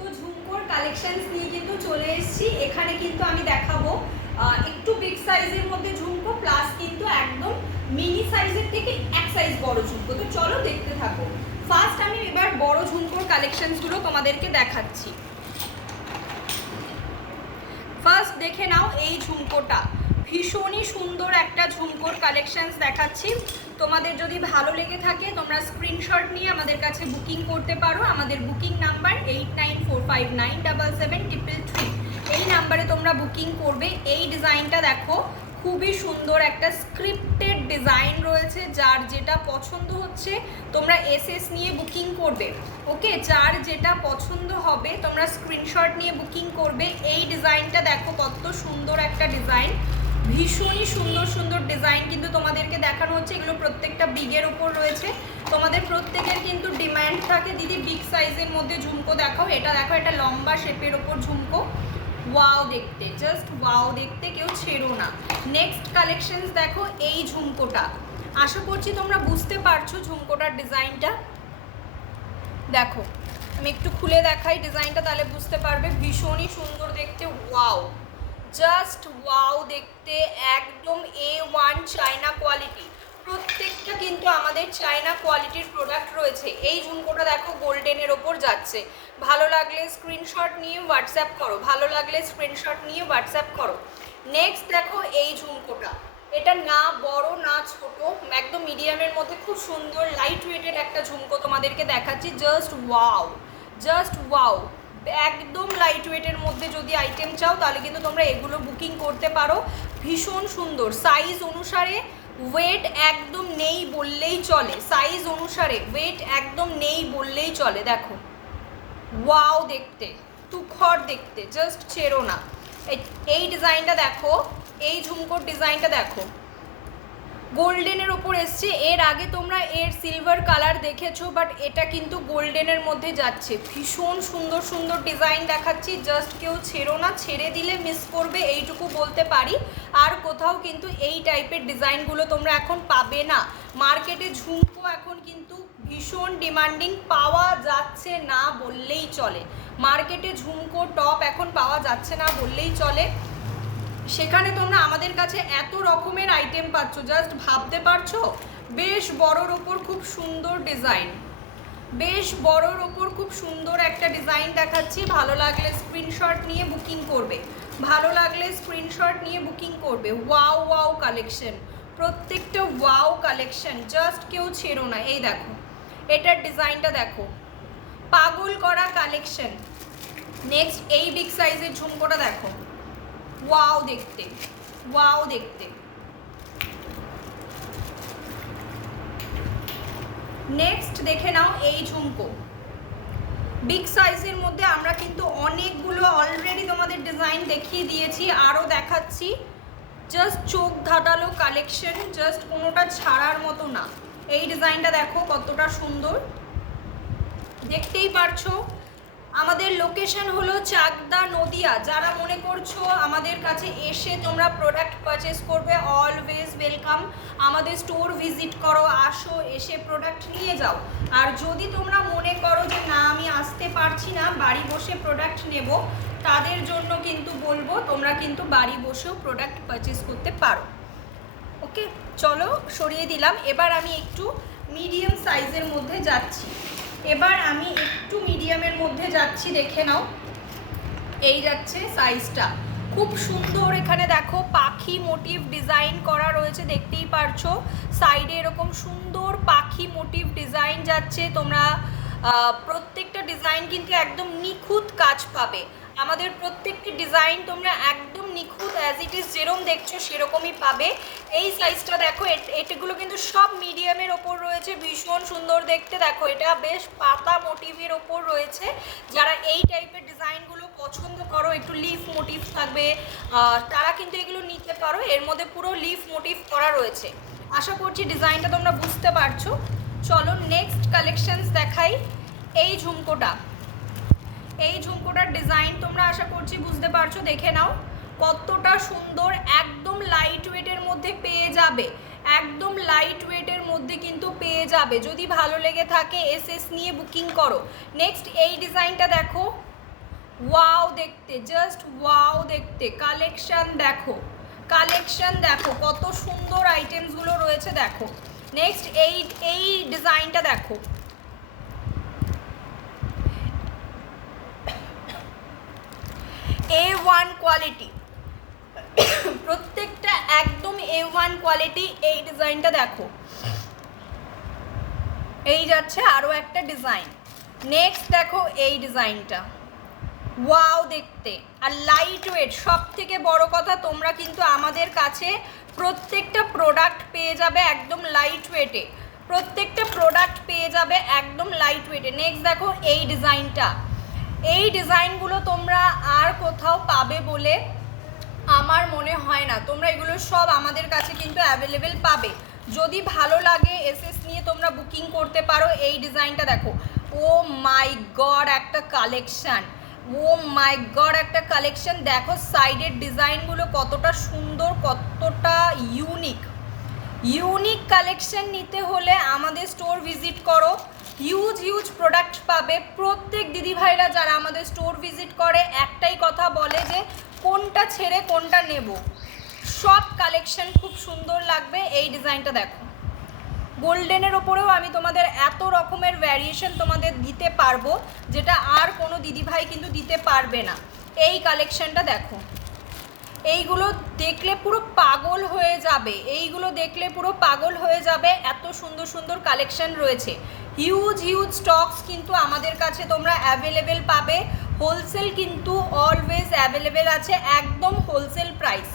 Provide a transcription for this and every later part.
তো ঝুমকোর কালেকশনস নিয়ে কিন্তু চলে এসেছি। এখানে কিন্তু আমি দেখাবো একটু বিগ সাইজের মধ্যে ঝুমকো প্লাস কিন্তু একদম মিনি সাইজের থেকে এক সাইজ বড় ঝুমকো। তো চলো দেখতে থাকো। ফার্স্ট আমি এবার বড় ঝুমকোর কালেকশনসগুলো তোমাদেরকে দেখাচ্ছি। ফার্স্ট দেখে নাও এই ঝুমকোটা, ভীষণই সুন্দর একটা ঝুমকোর কালেকশনস দেখাচ্ছি। তোমাদের যদি ভালো লেগে থাকে তোমরা স্ক্রিনশট নিয়ে আমাদের কাছে বুকিং করতে পারো। আমাদের বুকিং নাম্বার 8945977333। এই নাম্বারে তোমরা বুকিং করবে। এই ডিজাইনটা দেখো, খুবই সুন্দর একটা স্ক্রিপ্টেড ডিজাইন রয়েছে। যার যেটা পছন্দ হচ্ছে তোমরা এসএস নিয়ে বুকিং করবে। ওকে, যার যেটা পছন্দ হবে তোমরা স্ক্রিনশট নিয়ে বুকিং করবে। এই ডিজাইনটা দেখো কত সুন্দর একটা ডিজাইন, ভীষণই সুন্দর সুন্দর ডিজাইন কিন্তু তোমাদেরকে দেখানো হচ্ছে। এগুলো প্রত্যেকটা বিগের ওপর রয়েছে। তোমাদের প্রত্যেকের কিন্তু ডিমান্ড থাকে দিদি বিগ সাইজের মধ্যে ঝুমকো দেখাও। এটা দেখো, এটা লম্বা শেপের ওপর ঝুমকো, ওয়াও দেখতে, জাস্ট ওয়াও দেখতে, কেউ ছেড়ো না। নেক্সট কালেকশনস দেখো এই ঝুমকোটা। আশা করছি তোমরা বুঝতে পারছো ঝুমকোটার ডিজাইনটা। দেখো আমি একটু খুলে দেখাই ডিজাইনটা, তাহলে বুঝতে পারবে। ভীষণই সুন্দর দেখতে, ওয়াও, জাস্ট ওয়াও দেখতে, একদম A1 চায়না কোয়ালিটি। প্রত্যেকটা কিন্তু আমাদের চায়না কোয়ালিটির প্রোডাক্ট রয়েছে। এই ঝুমকোটা দেখো গোল্ডেনের ওপর যাচ্ছে। ভালো লাগলে স্ক্রিনশট নিয়ে হোয়াটসঅ্যাপ করো, ভালো লাগলে স্ক্রিনশট নিয়ে হোয়াটসঅ্যাপ করো। নেক্সট দেখো এই ঝুমকোটা, এটা না বড় না ছোট, একদম মিডিয়ামের মধ্যে খুব সুন্দর লাইট ওয়েটেড একটা ঝুমকো তোমাদেরকে দেখাচ্ছি। জাস্ট ওয়াও, জাস্ট ওয়াও, একদম লাইট ওয়েটের মধ্যে যদি আইটেম চাও তাহলে কিন্তু তোমরা এগুলো বুকিং করতে পারো। ভীষণ সুন্দর, সাইজ অনুসারে ওয়েট একদম নেই বললেই চলে, সাইজ অনুসারে ওয়েট একদম নেই বললেই চলে। দেখো ওয়াও দেখতে, তুখর দেখতে, জাস্ট ছেড়ো না। এই ডিজাইনটা দেখো, এই ঝুমকোর ডিজাইনটা দেখো, গোল্ডেনের ওপর এসছে। এর আগে তোমরা এর সিলভার কালার দেখেছো, বাট এটা কিন্তু গোল্ডেনের মধ্যে যাচ্ছে। ভীষণ সুন্দর সুন্দর ডিজাইন দেখাচ্ছি, জাস্ট কেউ ছেড়ো না, ছেড়ে দিলে মিস করবে এইটুকু বলতে পারি। আর কোথাও কিন্তু এই টাইপের ডিজাইনগুলো তোমরা এখন পাবে না। মার্কেটে ঝুমকো এখন কিন্তু ভীষণ ডিমান্ডিং, পাওয়া যাচ্ছে না বললেই চলে। মার্কেটে ঝুমকো টপ এখন পাওয়া যাচ্ছে না বললেই চলে। সেখানে তোমরা আমাদের কাছে এত রকমের আইটেম পাচ্ছ, জাস্ট ভাবতে পারছো। বেশ বড়োর ওপর খুব সুন্দর ডিজাইন, বেশ বড়োর ওপর খুব সুন্দর একটা ডিজাইন দেখাচ্ছি। ভালো লাগলে স্ক্রিনশট নিয়ে বুকিং করবে, ভালো লাগলে স্ক্রিনশট নিয়ে বুকিং করবে। ওয়াও ওয়াও কালেকশন, প্রত্যেকটা ওয়াও কালেকশন, জাস্ট কেউ ছেড়ো না। এই দেখো এটার ডিজাইনটা দেখো, পাগল করা কালেকশন। নেক্সট এই বিগ সাইজের ঝুমকোটা দেখো, ওয়াও দেখতে, ওয়াও দেখতে। নেক্সট দেখে নাও এই ঝুমকো, বিগ সাইজের মধ্যে আমরা কিন্তু অনেকগুলো অলরেডি তোমাদের ডিজাইন দেখিয়ে দিয়েছি, আরও দেখাচ্ছি। জাস্ট চোখ ধাঁধালো কালেকশন, জাস্ট কোনোটা ছাড়ার মতো না। এই ডিজাইনটা দেখো কতটা সুন্দর, দেখতেই পারছো। আমাদের লোকেশন হলো চাকদা, নদিয়া। যারা মনে করছো আমাদের কাছে এসে তোমরা প্রোডাক্ট পারচেস করবে, অলওয়েজ ওয়েলকাম। আমাদের স্টোর ভিজিট করো, আসো, এসে প্রোডাক্ট নিয়ে যাও। আর যদি তোমরা মনে করো যে না আমি আসতে পারছি না, বাড়ি বসে প্রোডাক্ট নেব, তাদের জন্য কিন্তু বলবো তোমরা কিন্তু বাড়ি বসেও প্রোডাক্ট পারচেস করতে পারো। ওকে, চলো সরিয়ে দিলাম। এবার আমি একটু মিডিয়াম সাইজের মধ্যে যাচ্ছি, এবার আমি একটু মিডিয়ামের মধ্যে যাচ্ছি, দেখে নাও। এই যাচ্ছে সাইজটা, খুব সুন্দর। এখানে দেখো পাখি মোটিভ ডিজাইন করা রয়েছে, দেখতেই পারছো। সাইডে এরকম সুন্দর পাখি মোটিভ ডিজাইন যাচ্ছে। তোমরা প্রত্যেকটা ডিজাইন কিন্তু একদম নিখুঁত কাজ পাবে। আমাদের প্রত্যেকটি ডিজাইন তোমরা একদম নিখুঁত অ্যাজ ইট ইজ যেরকম দেখছো সেরকমই পাবে। এই সাইজটা দেখো, এটাগুলো কিন্তু সব মিডিয়ামের ওপর রয়েছে, ভীষণ সুন্দর দেখতে। দেখো এটা বেশ পাতা মোটিভের ওপর রয়েছে। যারা এই টাইপের ডিজাইনগুলো পছন্দ করো, একটু লিফ মোটিভ থাকবে, তারা কিন্তু এগুলো নিতে পারো। এর মধ্যে পুরো লিফ মোটিভ করা রয়েছে। আশা করছি ডিজাইনটা তোমরা বুঝতে পারছো। চলো নেক্সট কালেকশনস দেখাই। এই ঝুমকোটা, এই ঝুমকোটার ডিজাইন তোমরা আশা করছি বুঝতে পারছো, দেখে নাও কতটা সুন্দর। একদম লাইট ওয়েটের মধ্যে পেয়ে যাবে, একদম লাইট ওয়েটের মধ্যে কিন্তু পেয়ে যাবে। যদি ভালো লেগে থাকে এসএস নিয়ে বুকিং করো। নেক্সট এই ডিজাইনটা দেখো, ওয়াও দেখতে, জাস্ট ওয়াও দেখতে। কালেকশন দেখো, কালেকশন দেখো, কত সুন্দর আইটেমসগুলো রয়েছে দেখো। নেক্সট এই ডিজাইনটা দেখো, A1 কোয়ালিটি, প্রত্যেকটা একদম A1 কোয়ালিটি। এই ডিজাইনটা দেখো, এই যাচ্ছে আরও একটা ডিজাইন। নেক্সট দেখো এই ডিজাইনটা, ওয়াও দেখতে আর লাইট ওয়েট। সব থেকে বড় কথা, তোমরা কিন্তু আমাদের কাছে প্রত্যেকটা প্রোডাক্ট পেয়ে যাবে একদম লাইট ওয়েটে, প্রত্যেকটা প্রোডাক্ট পেয়ে যাবে একদম লাইট ওয়েটে। নেক্সট দেখো এই ডিজাইনটা, এই ডিজাইনগুলো তোমরা আর কোথাও পাবে বলে আমার মনে হয় না। তোমরা এগুলো সব আমাদের কাছে কিন্তু অ্যাভেলেবেল পাবে। যদি ভালো লাগে এসএস নিয়ে তোমরা বুকিং করতে পারো। এই ডিজাইনটা দেখো, ও মাই গড একটা কালেকশান, ও মাই গড একটা কালেকশন। দেখো সাইডের ডিজাইনগুলো কতটা সুন্দর, কতটা ইউনিক। ইউনিক কালেকশন নিতে হলে আমাদের স্টোর ভিজিট করো, হিউজ হিউজ প্রোডাক্ট পাবে। প্রত্যেক দিদিভাইরা যারা আমাদের স্টোর ভিজিট করে একটাই কথা বলে যে কোনটা ছেড়ে কোনটা নেব। সব কালেকশন খুব সুন্দর লাগবে। এই ডিজাইনটা দেখো, গোল্ডেনের ওপরেও আমি তোমাদের এত রকমের ভ্যারিয়েশন তোমাদের দিতে পারবো যেটা আর কোনো দিদিভাই কিন্তু দিতে পারবে না। এই কালেকশনটা দেখো, এইগুলো দেখলে পুরো পাগল হয়ে যাবে, এইগুলো দেখলে পুরো পাগল হয়ে যাবে। এত সুন্দর সুন্দর কালেকশন রয়েছে, হিউজ হিউজ স্টকস কিন্তু আমাদের কাছে তোমরা অ্যাভেলেবেল পাবে। হোলসেল কিন্তু অলওয়েজ অ্যাভেলেবেল আছে, একদম হোলসেল প্রাইস,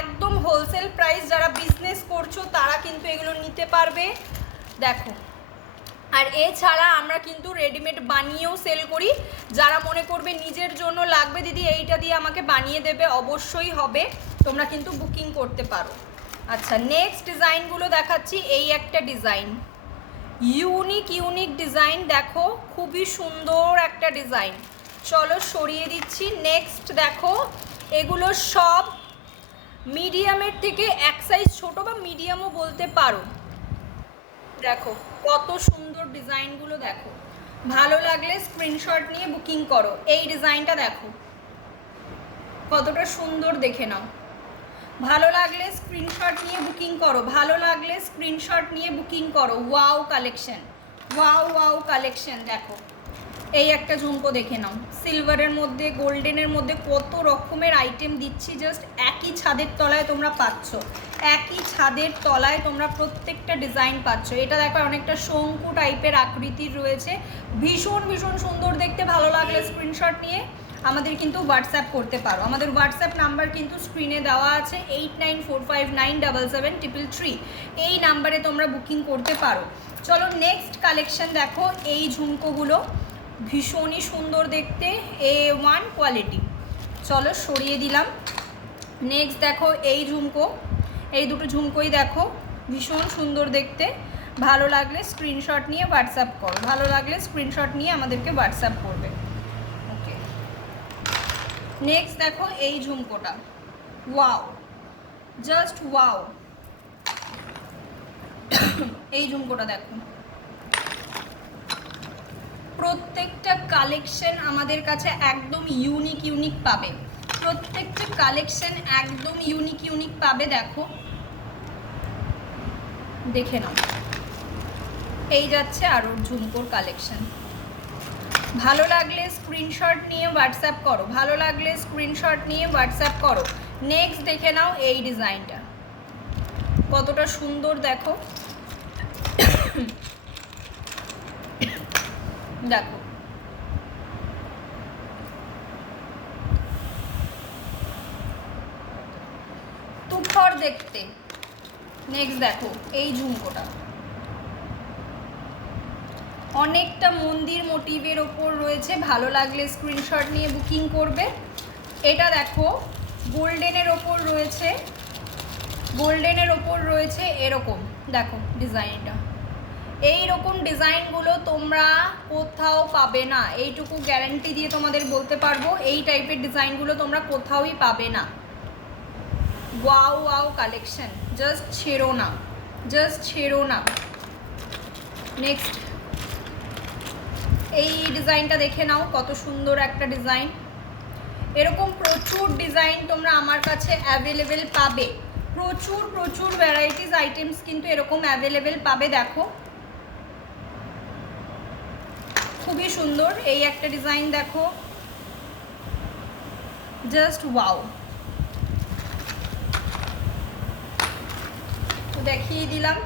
একদম হোলসেল প্রাইস। যারা বিজনেস করছো তারা কিন্তু এগুলো নিতে পারবে দেখো। আর এছাড়া আমরা কিন্তু রেডিমেড বানিয়েও সেল করি। যারা মনে করবে নিজের জন্য লাগবে দিদি এইটা দিয়ে আমাকে বানিয়ে দেবে, অবশ্যই হবে, তোমরা কিন্তু বুকিং করতে পারো। আচ্ছা নেক্সট ডিজাইনগুলো দেখাচ্ছি। এই একটা ডিজাইন, ইউনিক ইউনিক ডিজাইন দেখো, খুবই সুন্দর একটা ডিজাইন। চলো সরিয়ে দিচ্ছি। নেক্সট দেখো, এগুলো সব মিডিয়ামের থেকে এক সাইজ ছোট বা মিডিয়ামও বলতে পারো। দেখো কত সুন্দর ডিজাইনগুলো দেখো, ভালো লাগলে স্ক্রিনশট নিয়ে বুকিং করো। এই ডিজাইনটা দেখো কতটা সুন্দর, দেখে নাও। ভালো লাগলে স্ক্রিনশট নিয়ে বুকিং করো, ভালো লাগলে স্ক্রিনশট নিয়ে বুকিং করো। Wow collection, wow wow collection দেখো। এই একটা ঝুমকো দেখে নাও, সিলভারের মধ্যে গোল্ডেনের মধ্যে কত রকমের আইটেম দিচ্ছি। জাস্ট একই ছাদের তলায় তোমরা পাচ্ছ, একই ছাদের তলায় তোমরা প্রত্যেকটা ডিজাইন পাচ্ছ। এটা দেখো অনেকটা শঙ্কু টাইপের আকৃতির রয়েছে, ভীষণ ভীষণ সুন্দর দেখতে। ভালো লাগলে স্ক্রিনশট নিয়ে আমাদের কিন্তু হোয়াটসঅ্যাপ করতে পারো। আমাদের হোয়াটসঅ্যাপ নাম্বার কিন্তু স্ক্রিনে দেওয়া আছে, 8945977333। এই নাম্বারে তোমরা বুকিং করতে পারো। চলো নেক্সট কালেকশন দেখো। এই ঝুমকোগুলো ভীষণই সুন্দর দেখতে, A1 কোয়ালিটি। চলো সরিয়ে দিলাম। নেক্সট দেখো এই ঝুমকো, এই দুটো ঝুমকোই দেখো ভীষণ সুন্দর দেখতে। ভালো লাগলে স্ক্রিনশট নিয়ে হোয়াটসঅ্যাপ করো, ভালো লাগলে স্ক্রিনশট নিয়ে আমাদেরকে হোয়াটসঅ্যাপ করবে। ওকে নেক্সট দেখো এই ঝুমকোটা, ওয়াও জাস্ট ওয়াও। এই ঝুমকোটা দেখো, প্রত্যেকটা কালেকশন আমাদের কাছে একদম ইউনিক ইউনিক পাবে, প্রত্যেকটা কালেকশন একদম ইউনিক ইউনিক পাবে। দেখো দেখে নাও, এই যাচ্ছে আরও ঝুমকোর কালেকশন। ভালো লাগলে স্ক্রিনশট নিয়ে হোয়াটসঅ্যাপ করো, ভালো লাগলে স্ক্রিনশট নিয়ে হোয়াটসঅ্যাপ করো। নেক্সট দেখে নাও এই ডিজাইনটা কতটা সুন্দর দেখো। দেখো তুখর দেখতে। নেক্সট দেখো এই ঝুমকোটা অনেকটা মন্দির মোটিভের ওপর রয়েছে, ভালো লাগলে স্ক্রিনশট নিয়ে বুকিং করবে। এটা দেখো গোল্ডেনের ওপর রয়েছে, গোল্ডেনের ওপর রয়েছে এরকম দেখো ডিজাইনটা। এই রকম ডিজাইনগুলো তোমরা কোথাও পাবে না, এইটুকু গ্যারান্টি দিয়ে তোমাদের বলতে পারবো। এই টাইপের ডিজাইনগুলো তোমরা কোথাওই পাবে না। ওয়াও ওয়াও কালেকশন, জাস্ট ছেড়ো না, জাস্ট ছেড়ো না। নেক্সট এই ডিজাইনটা দেখে নাও, কত সুন্দর একটা ডিজাইন। এরকম প্রচুর ডিজাইন তোমরা আমার কাছে অ্যাভেলেবেল পাবে, প্রচুর প্রচুর ভ্যারাইটিস আইটেমস কিন্তু এরকম অ্যাভেলেবেল পাবে। দেখো খুবই সুন্দর এই একটা ডিজাইন, দেখো জাস্ট ওয়াও। তো দেখিয়ে দিলাম,